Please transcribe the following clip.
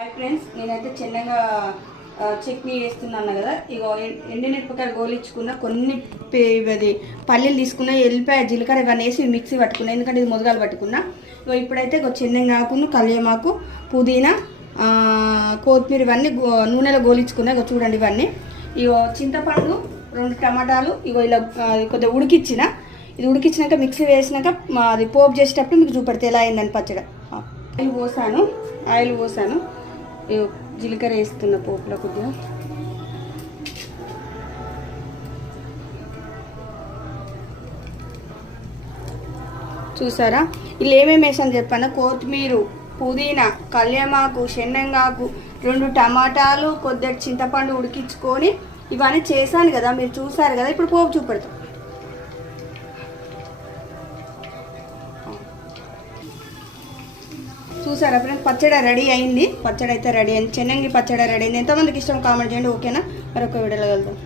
Hi friends నేనైతే చిన్నగా చట్నీ వేస్తున్నాను కదా. ఇగో ఎం- ఎండిమిరపకాయలు గోలించుకున్న కొన్ని అది పల్లీలు తీసుకున్న ఎల్లిపాయ జీలకర్ర ఇవన్నీ వేసి మిక్సీ పట్టుకున్నా ఎందుకంటే ఇది మొదగాలు పట్టుకున్నా. ఇగో ఇప్పుడైతే ఇగో చెన్నెంగాకును కల్యమాకు పుదీనా కొత్తిమీర ఇవన్నీ గో- నూనెలో గోలించుకున్నా. ఇగో చూడండి ఇవన్నీ. ఇగో చింతపండు రెండు టమాటాలు ఇగో ఇలా కొద్దిగా ఉడికిచ్చిన. ఇది ఉడికిచ్చినాక మిక్సీ వేసినాక మా అది పోపు చేసేటప్పుడు మీకు చూపెడితే ఎలా అయిందని పచ్చడి. ఆయిల్ పోసాను ఆయిల్ పోసాను. జీలకర్ర వేస్తున్న పోపులో కొద్దిగా. చూసారా? ఇలా ఏమేమి వేసాను చెప్పాను? కొత్తిమీర పుదీనా కళ్యామాకు శనగాకు రెండు టమాటాలు కొద్దిగా చింతపండు ఉడికించుకొని ఇవన్నీ చేశాను కదా మీరు చూసారు కదా? ఇప్పుడు పోపు చూపెడతాం. చూసారా ఫ్రెండ్స్ పచ్చడి రెడీ అయింది. పచ్చడి అయితే రెడీ అయింది. చెన్నంగి పచ్చడి రెడీ అయింది. ఎంతమందికి ఇష్టం? కామెంట్ చేయండి. ఓకేనా? మరొక వీడియోలో వెళ్దాం